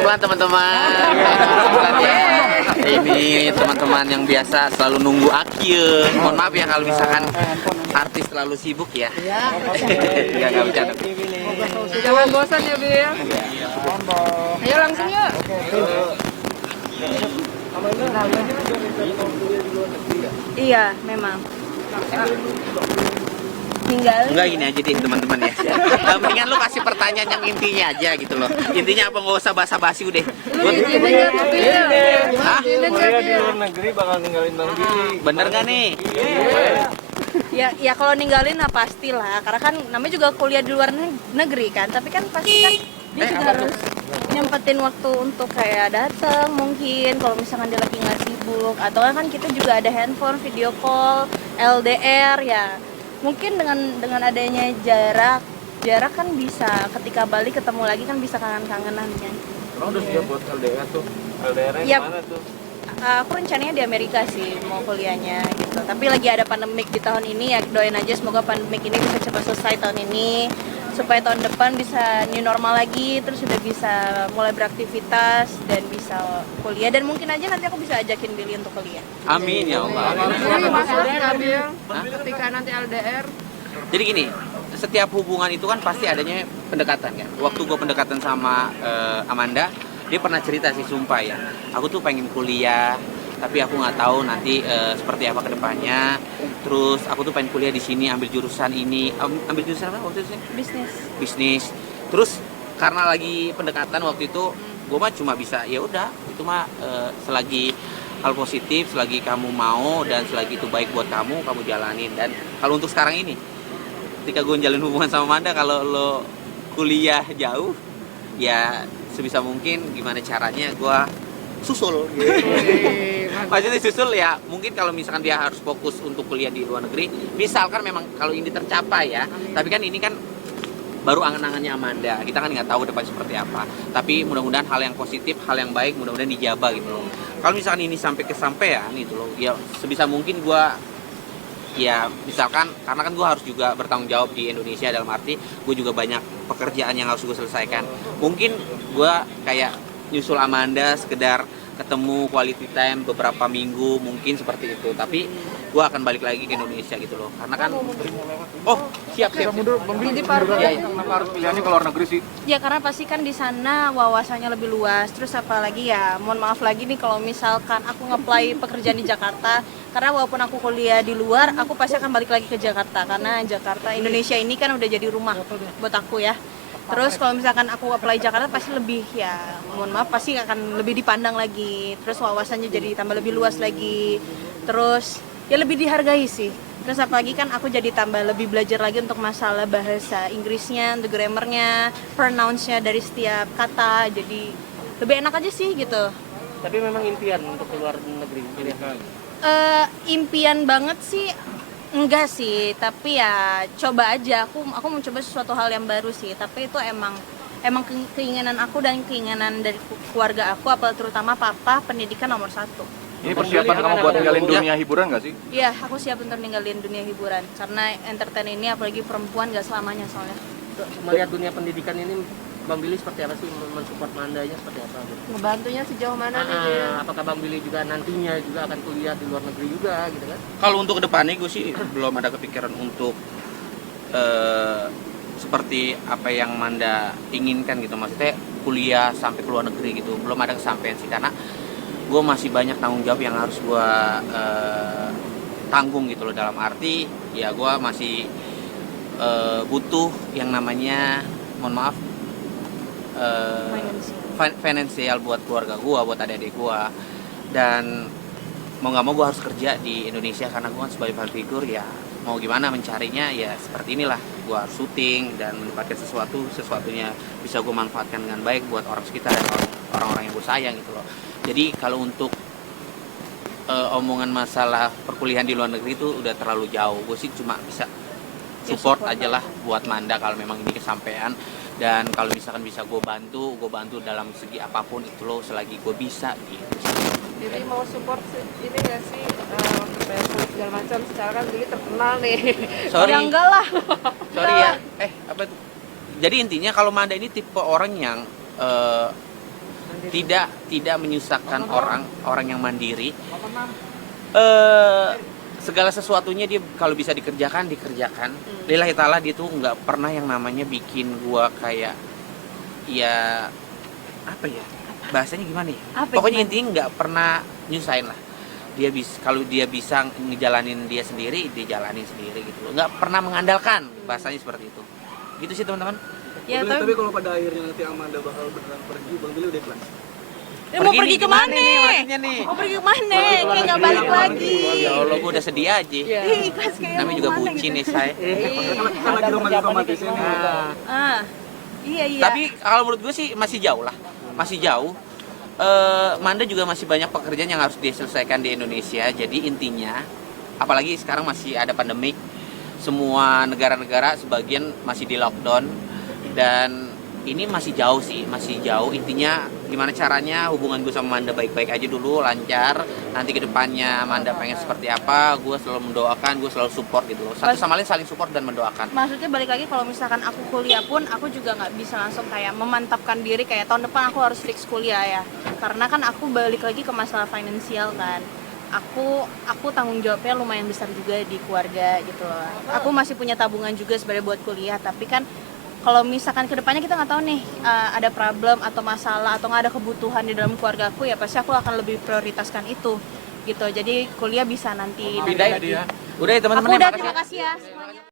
Pelan-pelan teman-teman. Pelan-pelan ya. Ini teman-teman yang biasa selalu nunggu akhir. Mohon maaf ya kalau misalkan artis terlalu sibuk ya. Enggak bercanda. Jangan bosan ya, Bil. Ayo langsung yuk. Iya, memang. Tinggal. Enggak, gini aja deh teman-teman ya. Mendingan lu kasih pertanyaan yang intinya aja gitu loh. Intinya apa, nggak usah basa-basi udah. Hah? Kuliah di luar negeri bakal ninggalin Bang Billy. Bener nggak nih? Ya kalau ninggalin lah pastilah. Karena kan namanya juga kuliah di luar negeri kan. Tapi kan pasti kan dia juga harus nyempetin waktu untuk kayak datang mungkin kalau misalkan dia lagi nggak sibuk, atau kan kita juga ada handphone, video call, LDR ya. Mungkin dengan adanya jarak kan bisa ketika balik ketemu lagi kan bisa kangen-kangenan kan. Emang udah siap buat LDR tuh? LDR-nya Yap. kemana tuh? Aku rencananya di Amerika sih mau kuliahnya gitu. Tapi lagi ada pandemik di tahun ini ya, doain aja semoga pandemik ini bisa cepat selesai tahun ini supaya tahun depan bisa new normal lagi, terus sudah bisa mulai beraktivitas dan bisa kuliah, dan mungkin aja nanti aku bisa ajakin Billy untuk kuliah. Amin ya Allah. Ketika nanti LDR. Jadi gini, setiap hubungan itu kan pasti adanya pendekatan kan. Waktu gue pendekatan sama Amanda, dia pernah cerita sih, sumpah ya. Aku tuh pengen kuliah, tapi aku nggak tahu nanti seperti apa kedepannya. Terus aku tuh pengen kuliah di sini, ambil jurusan ini, ambil jurusan apa waktu itu? Bisnis. Terus karena lagi pendekatan waktu itu, gue mah cuma bisa ya udah, itu mah selagi hal positif, selagi kamu mau dan selagi itu baik buat kamu jalanin. Dan kalau untuk sekarang ini, ketika gue jalin hubungan sama Amanda, kalau lo kuliah jauh, ya sebisa mungkin gimana caranya gue susul gitu. Maksudnya susul ya, mungkin kalau misalkan dia harus fokus untuk kuliah di luar negeri, misalkan memang kalau ini tercapai ya, tapi kan ini kan baru angan-angannya Amanda, kita kan nggak tahu depan seperti apa. Tapi mudah-mudahan hal yang positif, hal yang baik, mudah-mudahan dijaba gitu loh. Kalau misalkan ini sampai kesampaian gitu loh, ya sebisa mungkin gue, ya misalkan, karena kan gue harus juga bertanggung jawab di Indonesia, dalam arti gue juga banyak pekerjaan yang harus gue selesaikan. Mungkin gue kayak nyusul Amanda sekedar ketemu quality time beberapa minggu, mungkin seperti itu. Tapi gue akan balik lagi ke Indonesia gitu loh, karena kan siap. Kenapa harus pilihannya ke luar negeri sih? Ya karena pasti kan di sana wawasannya lebih luas. Terus apalagi ya, mohon maaf lagi nih kalau misalkan aku nge-apply pekerjaan di Jakarta, karena walaupun aku kuliah di luar, aku pasti akan balik lagi ke Jakarta, karena Jakarta, Indonesia ini kan udah jadi rumah buat aku ya. Terus kalau misalkan aku apply Jakarta pasti lebih, ya mohon maaf, pasti akan lebih dipandang lagi. Terus wawasannya jadi tambah lebih luas lagi. Terus ya lebih dihargai sih. Terus apalagi kan aku jadi tambah lebih belajar lagi untuk masalah bahasa Inggrisnya, untuk grammarnya, pronounce-nya dari setiap kata. Jadi lebih enak aja sih gitu. Tapi memang impian untuk keluar negeri. Impian banget sih enggak sih, tapi ya coba aja. Aku mau coba sesuatu hal yang baru sih. Tapi itu emang keinginan aku dan keinginan dari keluarga aku, apalagi terutama papa, pendidikan nomor satu. Ini persiapan kamu buat ninggalin dunia hiburan nggak sih? Iya, aku siap untuk ninggalin dunia hiburan, karena entertain ini apalagi perempuan gak selamanya soalnya. Melihat dunia pendidikan ini, Bang Billy seperti apa sih, mensupport Mandanya seperti apa? Ngebantunya sejauh mana Apakah Bang Billy juga nantinya juga akan kuliah di luar negeri juga gitu kan? Kalau untuk kedepannya gue sih belum ada kepikiran untuk seperti apa yang Manda inginkan gitu, maksudnya kuliah sampai ke luar negeri gitu, belum ada kesampaian sih, karena gue masih banyak tanggung jawab yang harus gue tanggung gitu loh, dalam arti ya gue masih butuh yang namanya, mohon maaf, finansial buat keluarga gue, buat adik-adik gue. Dan mau nggak mau gue harus kerja di Indonesia, karena gue kan sebagai father figure, ya mau gimana mencarinya ya seperti inilah. Gue harus syuting dan mendapatkan sesuatunya bisa gue manfaatkan dengan baik buat orang sekitar dan orang-orang yang gue sayang gitu loh. Jadi kalau untuk omongan masalah perkuliahan di luar negeri itu udah terlalu jauh. Gue sih cuma bisa support aja lah buat Manda kalau memang ini kesampaian. Dan kalau misalkan bisa gue bantu dalam segi apapun itu loh, selagi gue bisa gitu. Jadi mau support ini nggak sih untuk bayar kuliah segala macam, secara kan Billy terkenal nih. Sorry. Ya enggak lah. Sorry ya. Apa itu? Jadi intinya kalau Manda ini tipe orang yang tidak menyusahkan orang yang mandiri. Segala sesuatunya dia kalau bisa dikerjakan. Lillahi ta'ala dia tuh nggak pernah yang namanya bikin gua kayak ya apa ya bahasanya gimana ya, pokoknya intinya nggak pernah nyusahin lah. Kalau dia bisa ngejalanin dia sendiri, dia jalanin sendiri gitu loh, nggak pernah mengandalkan, bahasanya seperti itu gitu sih teman-teman. Ya, Tapi kalau pada akhirnya nanti Amanda bakal beneran pergi, Bang Billy udah ikhlas? mau pergi kemana nih maksudnya nih? Mau pergi kemana? Kayak nggak balik lagi. Ya Allah, gue udah sedih aja. Ih, ikhlas kayak Namanya juga bucin nih saya. Kan lagi romantis-romantisnya nih. Iya. Tapi kalau menurut gue sih masih jauh lah, masih jauh. Manda juga masih banyak pekerjaan yang harus diselesaikan di Indonesia. Jadi intinya, apalagi sekarang masih ada pandemik, semua negara-negara sebagian masih di lockdown dan ini masih jauh sih, masih jauh. Intinya gimana caranya hubungan gue sama Manda baik-baik aja dulu, lancar. Nanti kedepannya Manda pengen seperti apa, gue selalu mendoakan, gue selalu support gitu loh. Satu sama lain saling support dan mendoakan. Maksudnya balik lagi kalau misalkan aku kuliah pun aku juga nggak bisa langsung kayak memantapkan diri kayak tahun depan aku harus fix kuliah ya. Karena kan aku balik lagi ke masalah finansial kan. Aku tanggung jawabnya lumayan besar juga di keluarga gitu loh. Aku masih punya tabungan juga sebenarnya buat kuliah, tapi kan kalau misalkan kedepannya kita nggak tahu nih ada problem atau masalah atau nggak ada kebutuhan di dalam keluarga aku, ya pasti aku akan lebih prioritaskan itu gitu. Jadi kuliah bisa nanti. Udah ya teman-teman. Aku udah, terima kasih ya semuanya.